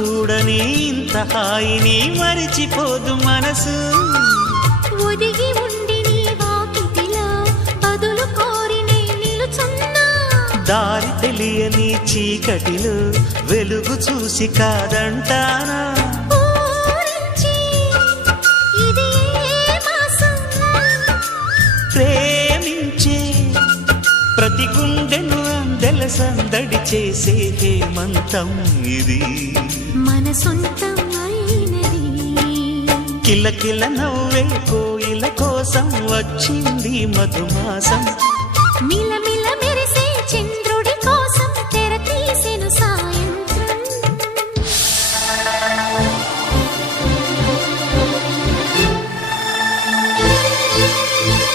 చూడని ఇంత హాయిని మరిచిపోదు మనసు. ఒదిగి ఉండి నీ వాకిటిలో బదులు కోరి నే నిలుచున్నా. దారి తెలియని చీకటిలో వెలుగు చూసి కాదంటానా. ఊరించి ఇది ఏ మాసం? ప్రేమించే ప్రతి గుండెను అందెల సందడి చేసే హేమంతం ఇది. మన సొంతం అయినది. కిలకిల నవ్వే కోయిల కోసం వచ్చింది మధుమాసం. మిలమిల